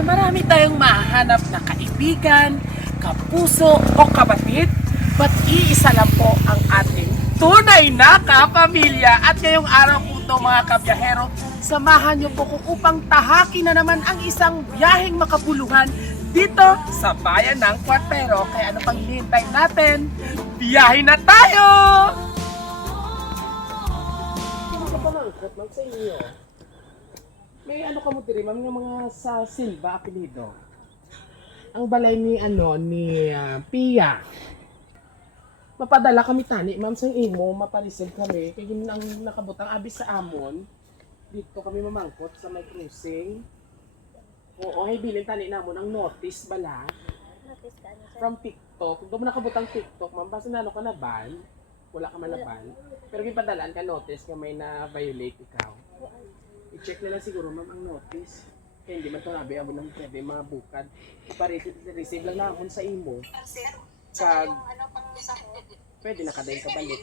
na marami tayong mahanap na kaibigan, kapuso o kapatid, ba't iisa lang po ang ating tunay na kapamilya. At ngayong araw po ito mga kabiyahero, samahan niyo po ko upang tahakin na naman ang isang biyaheng makabuluhan dito sa bayan ng Cuartero. Kaya ano pang hinihintay natin? Biyahe na tayo! Ano ka ba nangkot lang sa inyo? May ano ka mo diri, ma'am, yung mga sa Silva apelido. Ang balay ni Pia. Mapadala kami tani, ma'am, sa imo, mapareceive kami. Kaya yun ang nakabutang abis sa amon. Dito kami mamangkot sa may cruising. Oo, ay bilin tani namon ang notice bala. Notice ka ano, sir? From TikTok. Doon mo nakabutang TikTok, ma'am. Basta nalo ka na ban. Wala ka man na ban. Pero yung padalaan ka notice ka may na-violate ikaw. I-check na lang siguro, ma'am, ang notice. Kaya hindi man ito nabi, abo lang pwede mga bukad. Ipa-receive lang naman sa imo. Kag, pwede nakadayin ka balik.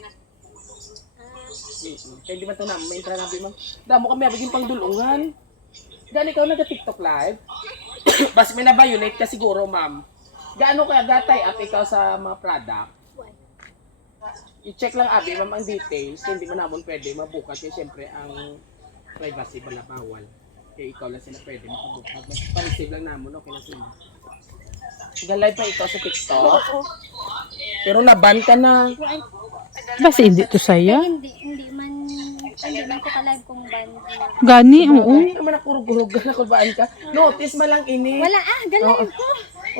Kaya hindi man ito namin, may intra nabi, ma'am. Damo kami, abigin pang dulungan. Gani ikaw nag-TikTok live? Basta may na-violate ka siguro, ma'am. Gaano kaya gatay up ikaw sa mga product? I-check lang, abi, ma'am, ang details. Kaya hindi man naman pwede mabukat. Kaya siyempre, ang privacy wala bawal. Kaya ikaw lang sila pwede makabukat. Pa-receive lang naman, okay na sila. Galay pa ikaw sa TikTok. Pero naban ka na. Kasi hindi to saya. Hindi man ko ka-live kung ban. Gani, oo. Hindi naman nakurugurog ka, nakulbaan ka. Notice mo lang ini. Wala galing ko.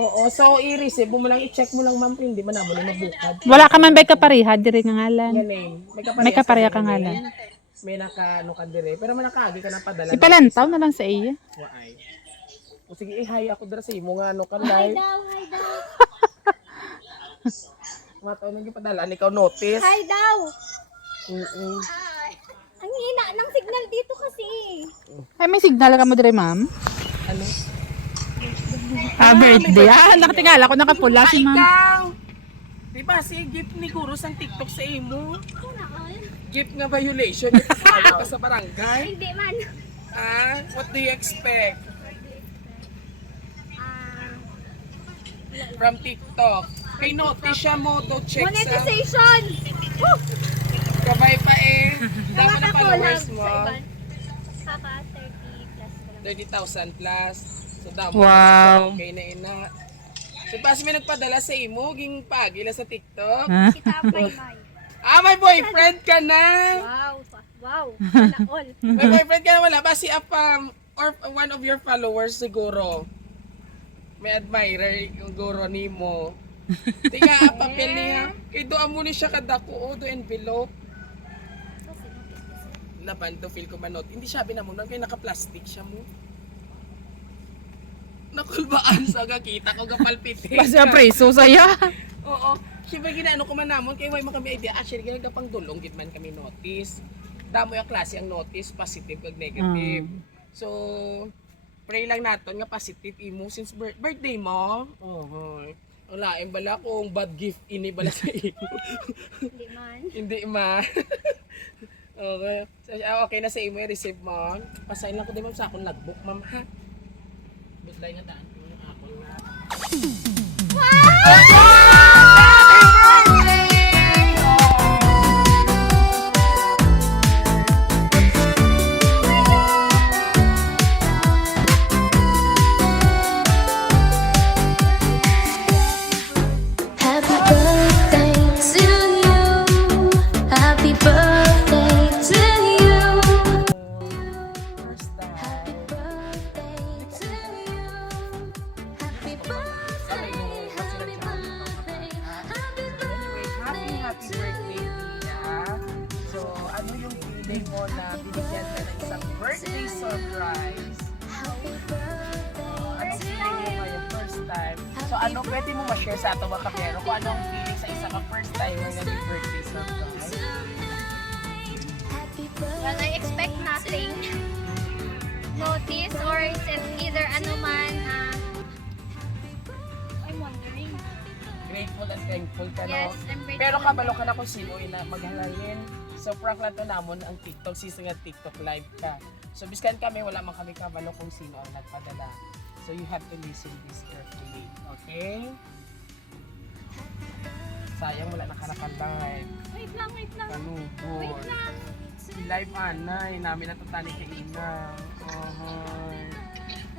Oo, so i-receive mo lang, i-check mo lang, ma'am, hindi man naman yung mabukad. Wala ka man ba kapareha diri nga ngalan? Galing. May kapareha kang ngalan. May naka-ano ka dire. Pero manakagi ka na padala. Ipalantaw na lang sa iya. Waay. O sige, hi ako dira sa imo nga ano ka Hi live. daw. Mga taon nang ipadala, ikaw notice. Hi daw. Hi. Ang hina ng signal dito kasi. Ay, may signal ka mo diri, ma'am. Ano? Birthday. Nakatingala ko nakapula si ma'am. Ikaw! Diba si gift ni Kuros ang TikTok sa imo? Gift nga violation. Ipasalo ka sa barangay. Hindi man. What do you expect? From TikTok. Kay notice siya mo to check sa... Monetization. Woo! Kabay pa eh. Dama na followers mo. Kaka 30 plus ko lang. 30,000 plus. So damo. Wow. Okay na ina. So pas may nagpadala sa imo, ging pagila sa TikTok. Ha? Kita may. May boyfriend ka na. Wow. Wala all. May boyfriend ka na wala ba si or one of your followers siguro. May admirer yung guro nimo. Tinga papel niya. Kay doon mo ni siya kadako do envelope. Laban to feel ko manot. Hindi siya binamunan kay naka-plastic siya mo. Nakulbaan sa gakita ko gapalpiti. Basta preso saya. Oo. Siyempre ginaano ko man namon kay way man kami idea. Actually ginag pang dulong gid man kami notice. Damo yung klase ang notice, positive kag negative. So pray lang naton nga positive imo since birthday mo. Wala ang bala kung bad gift ini bala sa imo. Hindi man. Hindi ma. Okay. So, okay na sa imo receive mo. Pasain lang ko din ma'am sa akong logbook ma'am ha. Budlay nga daan ko yung akong na. Happy birthday to you. Happy birthday to you. First time. Happy birthday to you. Happy birthday. Happy birthday. Happy Anyway, happy birthday Tia. So, ano yung feeling mo na binigyan ka ng isang birthday surprise? Happy birthday. Anong feeling mo ngayon first time? So, ano pwede mo ma-share sa ato mga kapero kung anong feeling sa isang first time mo naging birthday surprise? Happy birthday. Well, I expect nothing. Notice or either ano man. I'm wondering. Grateful and thankful ka, Yes, no? I'm grateful. Pero kabalo ka na kung sino ina maghalalin. So, prank lang to namon ang TikTok, season nga TikTok live ka. So, biskan kami, wala man kami kabalo kung sino ang nagpadala. So, So you have to listen this carefully. Okay? Sayang wala nakanakan live. Wait lang, wait lang. Kalubot. Wait lang. Live anay, namin natutani kay Ina.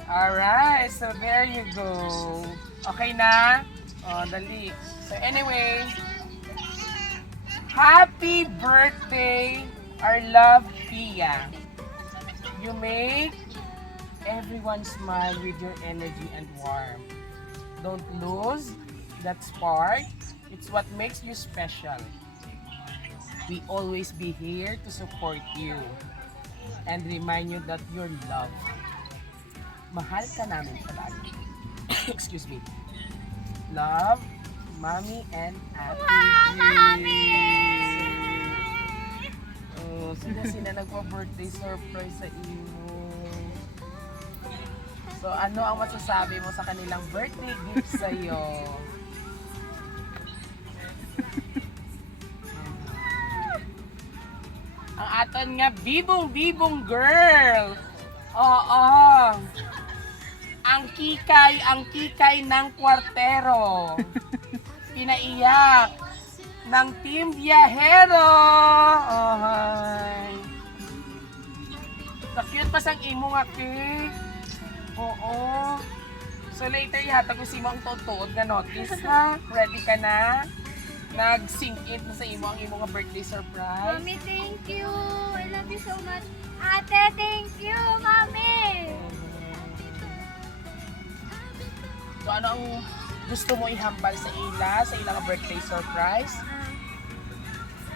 Alright, so there you go. Okay na? Oh, dali. So anyway, happy birthday, our love Pia. You make everyone smile with your energy and warmth. Don't lose that spark. It's what makes you special. We always be here to support you and remind you that you're loved. Mahal ka namin palagi. Excuse me. Love, Mommy and Ate Mami! Oh, sila nagpa-birthday surprise sa iyo. So, ano ang masasabi mo sa kanilang birthday gift sa iyo? Ang aton nga bibong girl. Oo. Ang kikay ng kwartero. Pinaiyak ng Team Viajero. Ay. Cute pa sang imo nga cake. Oo. So later yata kung si mo ang tutuod nga notice ha. Ready ka na? Nag-sink in na sa imo ang imo nga birthday surprise. Mami, thank you. I love you so much. Ate, thank you, Mami. So ano ang gusto mo ihambal sa ilang birthday surprise?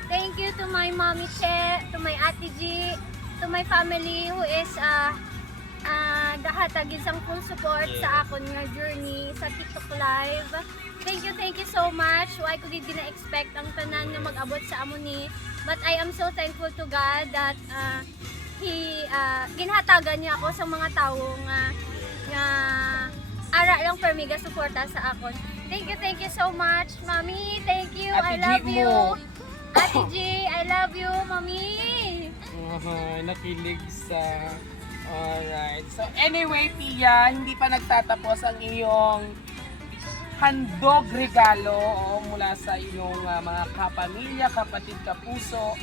Thank you to my Mommy Che, to my Ate G, to my family who is dahatag isang full support sa akon nga journey sa TikTok Live. Thank you so much. Why ko di na-expect ang tanan nga mag-abot sa amo ni. But I am so thankful to God that ginhatagan niya ako sa mga tao nga ara lang permiga suporta sa akon. Thank you so much, Mommy. Thank you. I Ate G love you. mo. Ate G, I love you, Mommy. Nakilig sa... Alright. So anyway, Pia, hindi pa nagtatapos ang iyong handog regalo mula sa iyong mga kapamilya, kapatid, kapuso.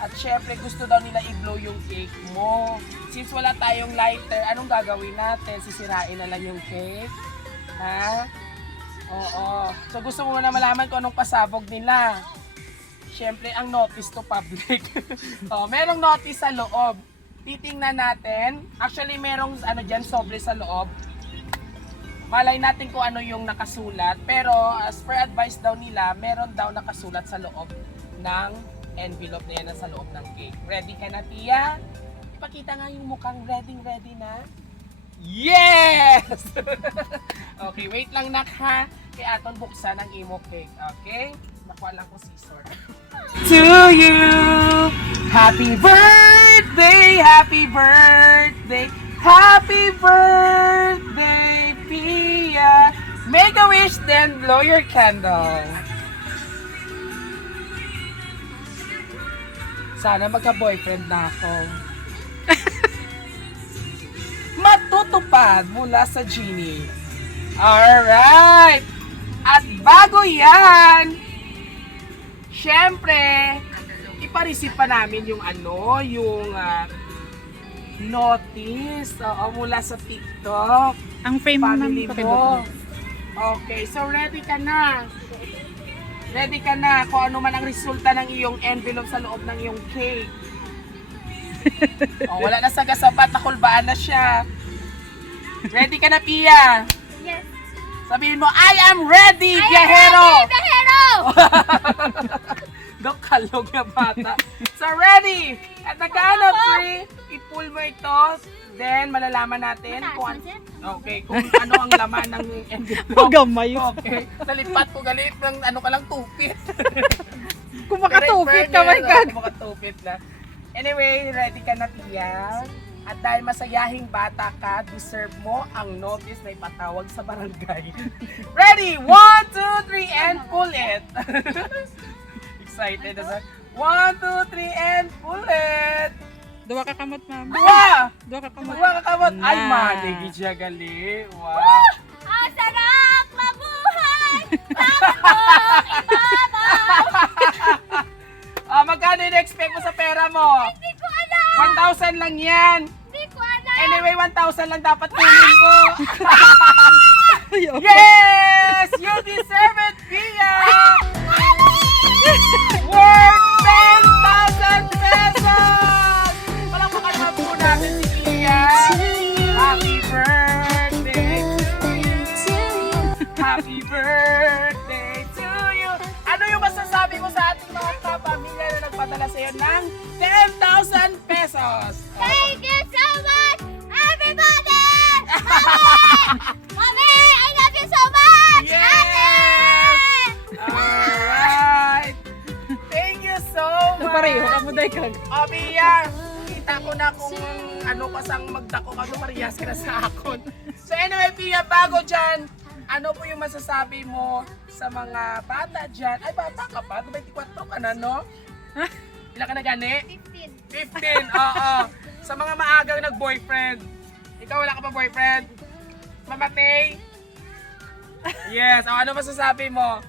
At syempre gusto daw nila i-blow yung cake mo. Since wala tayong lighter, anong gagawin natin? Sisirain na lang yung cake? Ha? Oo. So gusto mo na malaman kung anong pasabog nila. Syempre ang notice to public. Merong notice sa loob. Titingnan natin. Actually merong dyan sobre sa loob. Malay natin kung ano yung nakasulat. Pero as per advice daw nila, meron daw nakasulat sa loob ng envelope na yan sa loob ng cake. Ready ka na, Tia? Ipakita nga yung mukhang ready na. Yes! Okay, wait lang nak ha. Kaya aton buksan ang imo cake. Okay? Nakuha lang ko scissor. To you! Happy birthday! Happy birthday! Happy birthday, Pia! Make a wish, then blow your candle. Sana magka-boyfriend na ako. Matutupad mula sa Genie. Alright! At bago yan, syempre, ipareceive pa namin yung notice mula sa TikTok. Ang fame Family ng mo. Okay, so ready ka na. Ready ka na kung ano man ang resulta ng iyong envelope sa loob ng iyong cake. Wala na sagat-sapat, nakulbaan na siya. Ready ka na, Pia? Yes. Sabihin mo, I am ready, Viajero! Viajero! Dok, kalog na bata. So, ready! At nagkaano, 3, i-pull mo ito. Then, malalaman natin kung kung ano ang laman ng envelope. Gamay. Okay. Nalipat ko galit ng ka lang, tupit. Kung makatupit ka, my God. Kung makatupit na. Anyway, ready ka na, Tia? At dahil masayahing bata ka, deserve mo ang notice na ipatawag sa barangay. Ready? 1, 2, 3, and pull it! Excited na sa 1, 2, 3, and pull it! Duwa ka kamot, ma'am. Dua! Duwa ka kamot. Dua ka kamot. Ay, Na. manigi siya gali. Wow. Ang sarap mabuhay! Tapos ibabaw! Magkano in-expect mo sa pera mo? Hindi ko alam! 1,000 lang yan. Hindi ko alam! Anyway, 1,000 lang dapat kunin mo. Ayaw. Yes! You deserve it, Pia! Worth 10,000 pesos! Palakpakan naman po natin si Pia. Happy birthday to you. Happy birthday to you. Ano yung masasabi mo sa ating mga kapamilya na nagpadala sa iyo ng 10,000 pesos? Thank you so much, everybody! Mommy! Mommy! I love you so much! Yes! Alright! Thank you so much! Pareho ka mo, day kag. O, Pia, kita ko na kung ano kasang magdako ka, parehas ka na sa akon. So anyway, Pia, bago dyan, ano po yung masasabi mo sa mga bata dyan? Ay, bata ka pa? 24 ka na, no? Ilan ka na gani? 15. 15, oo. Sa mga maagang nag-boyfriend. Ikaw, wala ka pa boyfriend? Mamatay? Yes, o, ano masasabi mo?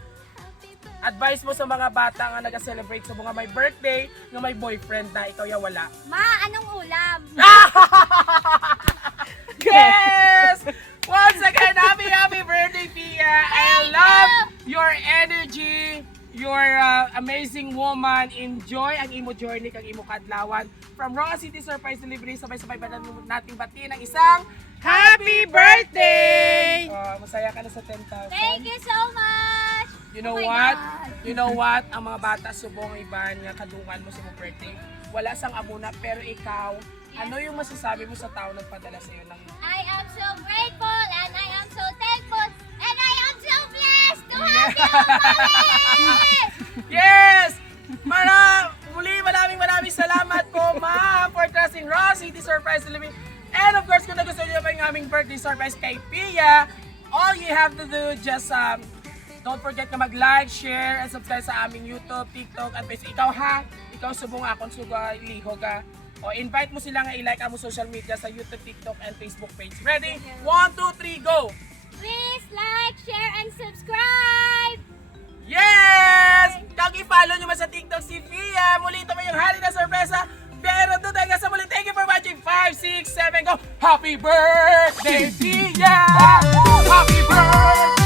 Advice mo sa mga bata nga nag-celebrate sa mga may birthday nga may boyfriend na ikaw ya wala. Ma, anong ulam? Yes! Once again, happy birthday, Pia! I love your energy, your amazing woman. Enjoy ang imo journey kag imo kadlawan. From Roa City Surprise Delivery, sabay-sabay ba nating batiin ang isang happy birthday! Masaya ka na sa 10,000. Thank you so much! You know Oh my what? God. You know what? Ang mga bata subong iban nga kadungan mo sa mong birthday. Wala sang amuna, pero ikaw, ano yung masasabi mo sa tao nagpadala sa iyo ng I am so grateful and I am so thankful and I am so blessed to have you, Mommy! Yes! Muli maraming salamat po, ma'am, for trusting Raw City Surprise Delivery. And of course, kung nagustuhan niyo pa yung aming birthday surprise kay Pia, all you have to do just don't forget na mag-like, share, and subscribe sa aming YouTube, TikTok, at Facebook. Ikaw ha, ikaw subong akong suga ilihog ha. O invite mo sila nga i-like ang mo social media sa YouTube, TikTok, and Facebook page. Ready? 1, 2, 3, go! Please like, share, and subscribe! Yes! Kag i-follow nyo man sa TikTok si Pia. Muli ito mo yung hari na sorpresa. Pero doon tayo sa muli. Thank you for watching. 5, 6, 7, go! Happy birthday, Pia! Happy birthday!